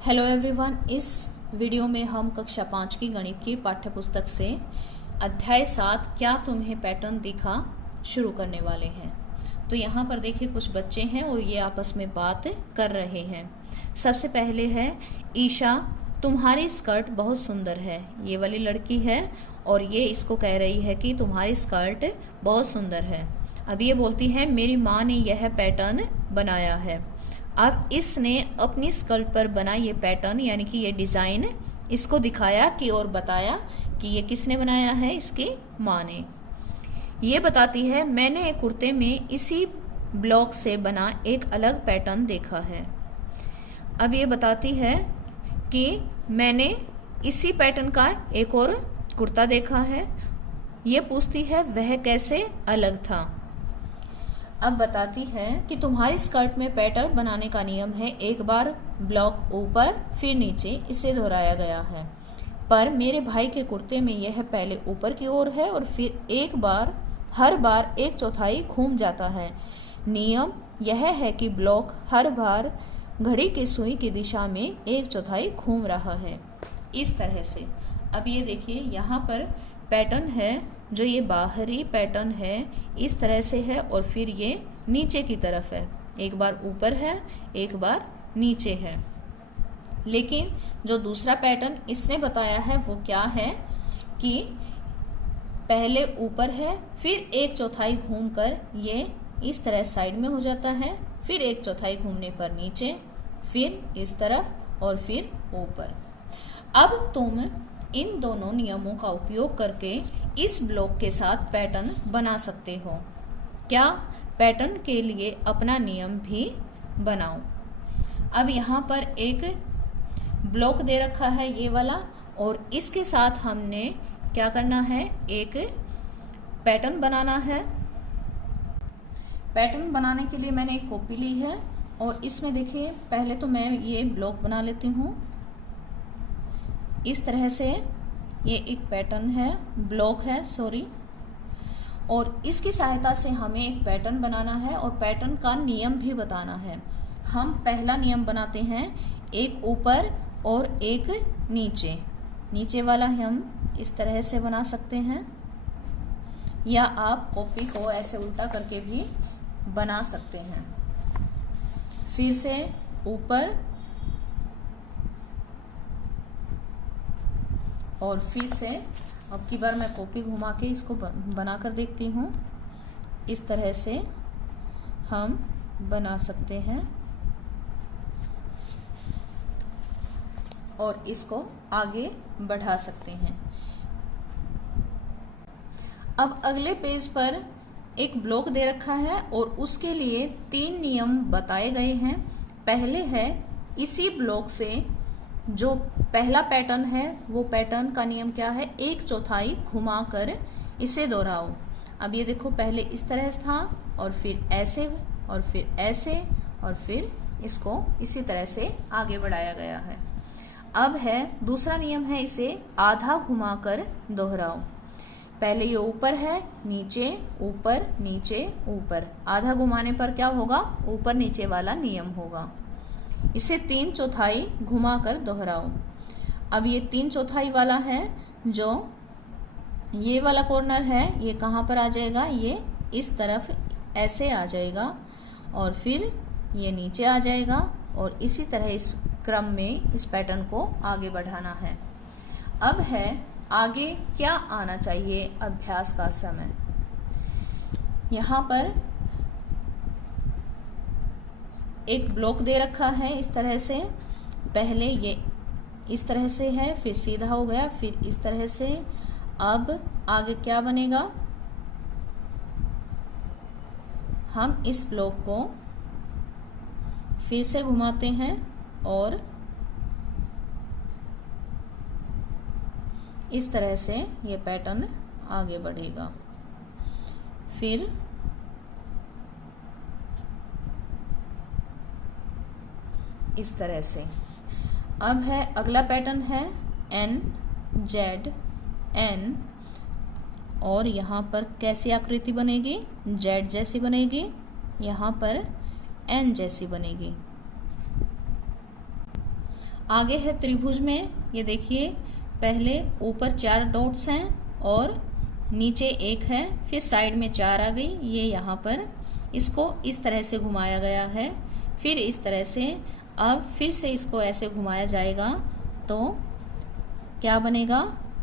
Hello everyone, इस video में हम कक्षा 5 की गणित की पाठ्य पुस्तक से अध्याय 7 क्या तुम्हें पैटर्न दिखा शुरू करने वाले हैं। तो यहाँ पर देखिए कुछ बच्चे हैं और ये आपस में बात कर रहे हैं। सबसे पहले है ईशा, तुम्हारी स्कर्ट बहुत सुंदर है। ये वाली लड़की है और ये इसको कह रही है कि तुम्हारी स्कर्ट बहुत सुंदर है। अब ये बोलती है मेरी माँ ने यह पैटर्न बनाया है। अब इसने अपनी स्कर्ट पर बना ये पैटर्न यानी कि ये डिज़ाइन इसको दिखाया कि और बताया कि ये किसने बनाया है, इसकी माँ ने। ये बताती है मैंने एक कुर्ते में इसी ब्लॉक से बना एक अलग पैटर्न देखा है। अब ये बताती है कि मैंने इसी पैटर्न का एक और कुर्ता देखा है। ये पूछती है वह कैसे अलग था। अब बताती है कि तुम्हारी स्कर्ट में पैटर्न बनाने का नियम है, एक बार ब्लॉक ऊपर फिर नीचे, इसे दोहराया गया है। पर मेरे भाई के कुर्ते में यह पहले ऊपर की ओर है और फिर हर बार एक चौथाई घूम जाता है। नियम यह है कि ब्लॉक हर बार घड़ी की सुई की दिशा में एक चौथाई घूम रहा है। इस तरह से अब ये देखिए यहाँ पर पैटर्न है, जो ये बाहरी पैटर्न है इस तरह से है और फिर ये नीचे की तरफ है, एक बार ऊपर है एक बार नीचे है। लेकिन जो दूसरा पैटर्न इसने बताया है वो क्या है कि पहले ऊपर है फिर एक चौथाई घूमकर ये इस तरह साइड में हो जाता है, फिर एक चौथाई घूमने पर नीचे, फिर इस तरफ और फिर ऊपर। अब तुम इन दोनों नियमों का उपयोग करके इस ब्लॉक के साथ पैटर्न बना सकते हो। क्या पैटर्न के लिए अपना नियम भी बनाओ। अब यहाँ पर एक ब्लॉक दे रखा है ये वाला, और इसके साथ हमने क्या करना है, एक पैटर्न बनाना है। पैटर्न बनाने के लिए मैंने एक कॉपी ली है और इसमें देखिए पहले तो मैं ये ब्लॉक बना लेती हूँ। इस तरह से ये एक पैटर्न है, ब्लॉक है सॉरी, और इसकी सहायता से हमें एक पैटर्न बनाना है और पैटर्न का नियम भी बताना है। हम पहला नियम बनाते हैं, एक ऊपर और एक नीचे। नीचे वाला हम इस तरह से बना सकते हैं या आप कॉपी को ऐसे उल्टा करके भी बना सकते हैं। फिर से ऊपर और फिर से अब की बार मैं कॉपी घुमा के इसको बना कर देखती हूँ। इस तरह से हम बना सकते हैं और इसको आगे बढ़ा सकते हैं। अब अगले पेज पर एक ब्लॉक दे रखा है और उसके लिए 3 नियम बताए गए हैं। पहले है इसी ब्लॉक से जो पहला पैटर्न है वो पैटर्न का नियम क्या है, एक चौथाई घुमाकर इसे दोहराओ। अब ये देखो पहले इस तरह था और फिर ऐसे और फिर ऐसे और फिर इसको इसी तरह से आगे बढ़ाया गया है। अब है दूसरा नियम है, इसे आधा घुमाकर दोहराओ। पहले ये ऊपर है, नीचे ऊपर नीचे ऊपर, आधा घुमाने पर क्या होगा, ऊपर नीचे वाला नियम होगा। इसे 3 चौथाई घुमाकर दोहराओ। अब ये 3 चौथाई वाला है, जो ये वाला कॉर्नर है ये कहाँ पर आ जाएगा, ये इस तरफ ऐसे आ जाएगा और फिर ये नीचे आ जाएगा और इसी तरह इस क्रम में इस पैटर्न को आगे बढ़ाना है। अब है आगे क्या आना चाहिए, अभ्यास का समय। यहाँ पर एक ब्लॉक दे रखा है इस तरह से, पहले ये इस तरह से है फिर सीधा हो गया फिर इस तरह से। अब आगे क्या बनेगा, हम इस ब्लॉक को फिर से घुमाते हैं और इस तरह से ये पैटर्न आगे बढ़ेगा। फिर इस तरह से। अब है अगला पैटर्न है एन जेड एन, और यहाँ पर कैसी आकृति बनेगी, जेड जैसी बनेगी, यहाँ पर एन जैसी बनेगी। आगे है त्रिभुज में, ये देखिए पहले ऊपर 4 डॉट्स हैं और नीचे 1 है, फिर साइड में 4 आ गई, ये यहाँ पर इसको इस तरह से घुमाया गया है, फिर इस तरह से। अब फिर से इसको ऐसे घुमाया जाएगा तो क्या बनेगा,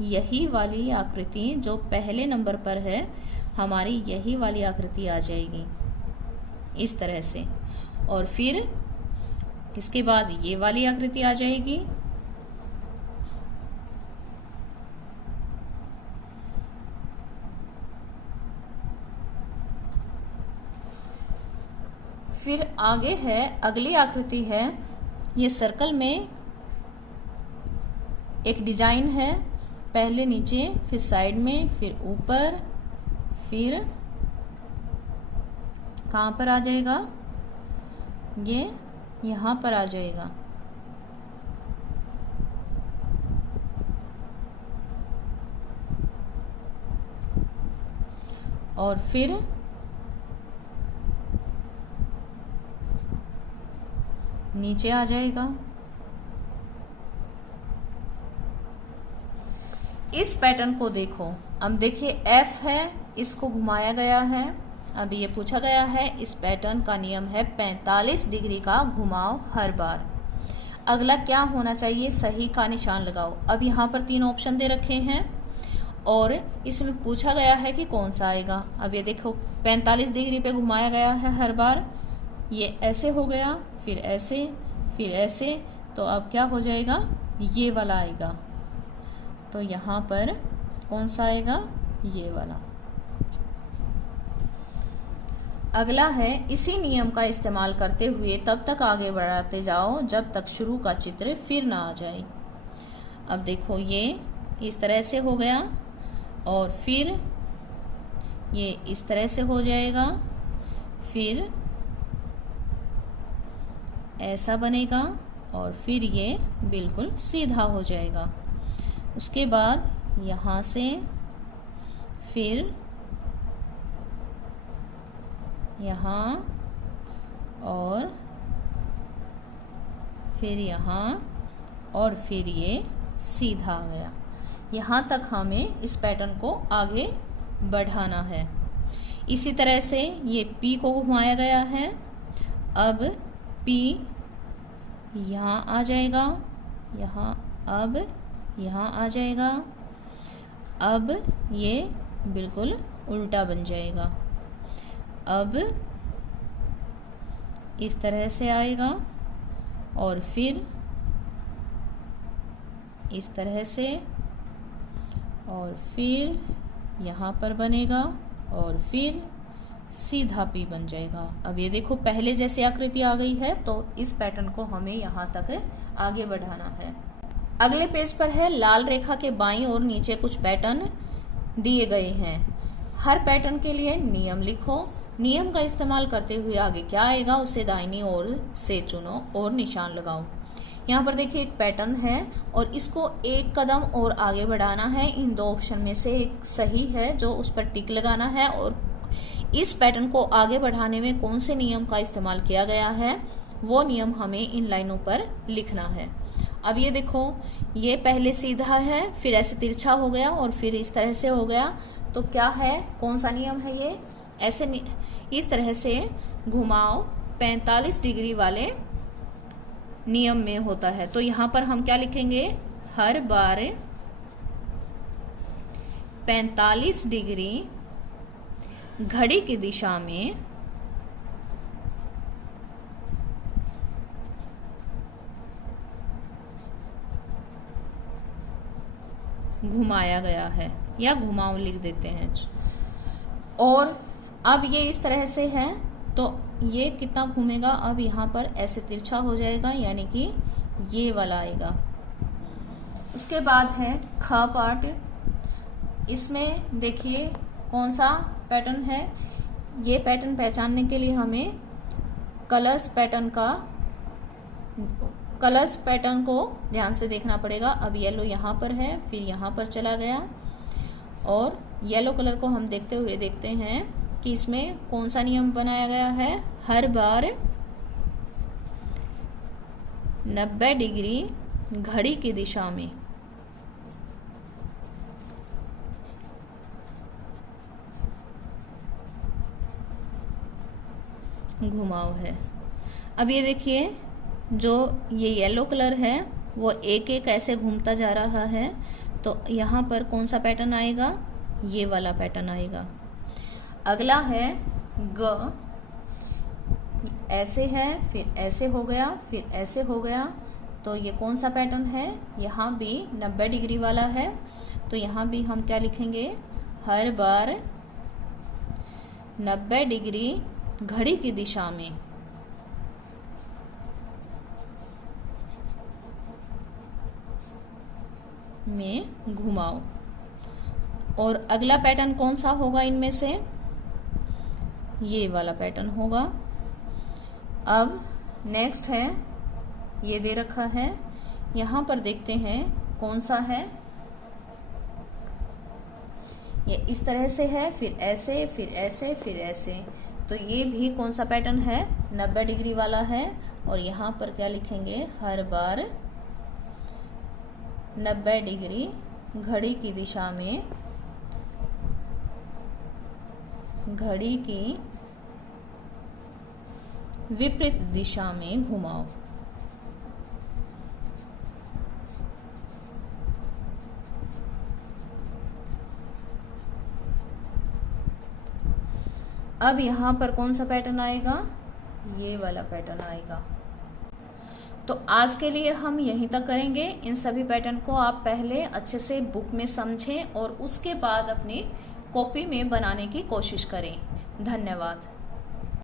यही वाली आकृति जो पहले नंबर पर है हमारी, यही वाली आकृति आ जाएगी इस तरह से। और फिर इसके बाद ये वाली आकृति आ जाएगी, फिर आगे है अगली आकृति है, ये सर्कल में एक डिजाइन है, पहले नीचे फिर साइड में फिर ऊपर, फिर कहाँ पर आ जाएगा, ये यहाँ पर आ जाएगा। और फिर नीचे आ जाएगा। इस पैटर्न को देखो, अब देखिए F है, इसको घुमाया गया है। अब ये पूछा गया है, इस पैटर्न का नियम है 45 डिग्री का घुमाव हर बार। अगला क्या होना चाहिए, सही का निशान लगाओ। अब यहाँ पर 3 ऑप्शन दे रखे हैं और इसमें पूछा गया है कि कौन सा आएगा। अब ये देखो 45 डिग्री पे घुमाया गया है हर बार, ये ऐसे हो गया, फिर ऐसे, फिर ऐसे, तो अब क्या हो जाएगा, ये वाला आएगा। तो यहाँ पर कौन सा आएगा, ये वाला। अगला है, इसी नियम का इस्तेमाल करते हुए तब तक आगे बढ़ाते जाओ जब तक शुरू का चित्र फिर ना आ जाए। अब देखो ये इस तरह से हो गया और फिर ये इस तरह से हो जाएगा, फिर ऐसा बनेगा और फिर ये बिल्कुल सीधा हो जाएगा। उसके बाद यहाँ से फिर यहाँ और फिर यहाँ और फिर ये सीधा आ गया। यहाँ तक हमें इस पैटर्न को आगे बढ़ाना है। इसी तरह से ये P को घुमाया गया है। अब P यहाँ आ जाएगा, यहाँ, अब यहाँ आ जाएगा, अब ये बिल्कुल उल्टा बन जाएगा। अब इस तरह से आएगा और फिर इस तरह से और फिर यहाँ पर बनेगा और फिर सीधा P बन जाएगा। अब ये देखो पहले जैसे आकृति आ गई है, तो इस पैटर्न को हमें यहाँ तक आगे बढ़ाना है। अगले पेज पर है, लाल रेखा के बाईं और नीचे कुछ पैटर्न दिए गए हैं। हर पैटर्न के लिए नियम लिखो। नियम का इस्तेमाल करते हुए आगे क्या आएगा उसे दाहिनी ओर से चुनो और निशान लगाओ। यहाँ पर देखिए एक पैटर्न है और इसको एक कदम और आगे बढ़ाना है। इन 2 ऑप्शन में से एक सही है, जो उस पर टिक लगाना है। और इस पैटर्न को आगे बढ़ाने में कौन से नियम का इस्तेमाल किया गया है, वो नियम हमें इन लाइनों पर लिखना है। अब ये देखो, ये पहले सीधा है, फिर ऐसे तिरछा हो गया और फिर इस तरह से हो गया। तो क्या है, कौन सा नियम है ये, ऐसे इस तरह से घुमाव 45 डिग्री वाले नियम में होता है। तो यहाँ पर हम क्या लिखेंगे, हर बार 45 डिग्री घड़ी की दिशा में घुमाया गया है, या घुमाव लिख देते हैं। और अब ये इस तरह से है, तो ये कितना घूमेगा, अब यहाँ पर ऐसे तिरछा हो जाएगा, यानी कि ये वाला आएगा। उसके बाद है ख पार्ट। इसमें देखिए कौन सा पैटर्न है। ये पैटर्न पहचानने के लिए हमें कलर्स पैटर्न को ध्यान से देखना पड़ेगा। अब येलो यहाँ पर है, फिर यहाँ पर चला गया, और येलो कलर को हम देखते हुए देखते हैं कि इसमें कौन सा नियम बनाया गया है। हर बार 90 डिग्री घड़ी की दिशा में घुमाओ है। अब ये देखिए, जो ये येलो कलर है वो एक एक ऐसे घूमता जा रहा है, तो यहाँ पर कौन सा पैटर्न आएगा? ये वाला पैटर्न आएगा। अगला है ग, ऐसे है, फिर ऐसे हो गया, फिर ऐसे हो गया, तो ये कौन सा पैटर्न है? यहाँ भी 90 डिग्री वाला है, तो यहाँ भी हम क्या लिखेंगे? हर बार 90 डिग्री घड़ी की दिशा में घुमाओ। और अगला पैटर्न कौन सा होगा इनमें से? ये वाला पैटर्न होगा। अब नेक्स्ट है, ये दे रखा है, यहाँ पर देखते हैं कौन सा है। ये इस तरह से है, फिर ऐसे, फिर ऐसे, फिर ऐसे, तो ये भी कौन सा पैटर्न है? 90 डिग्री वाला है। और यहाँ पर क्या लिखेंगे? हर बार 90 डिग्री घड़ी की दिशा में, घड़ी की विपरीत दिशा में घुमाओ। अब यहाँ पर कौन सा पैटर्न आएगा? ये वाला पैटर्न आएगा। तो आज के लिए हम यहीं तक करेंगे। इन सभी पैटर्न को आप पहले अच्छे से बुक में समझें और उसके बाद अपनी कॉपी में बनाने की कोशिश करें। धन्यवाद।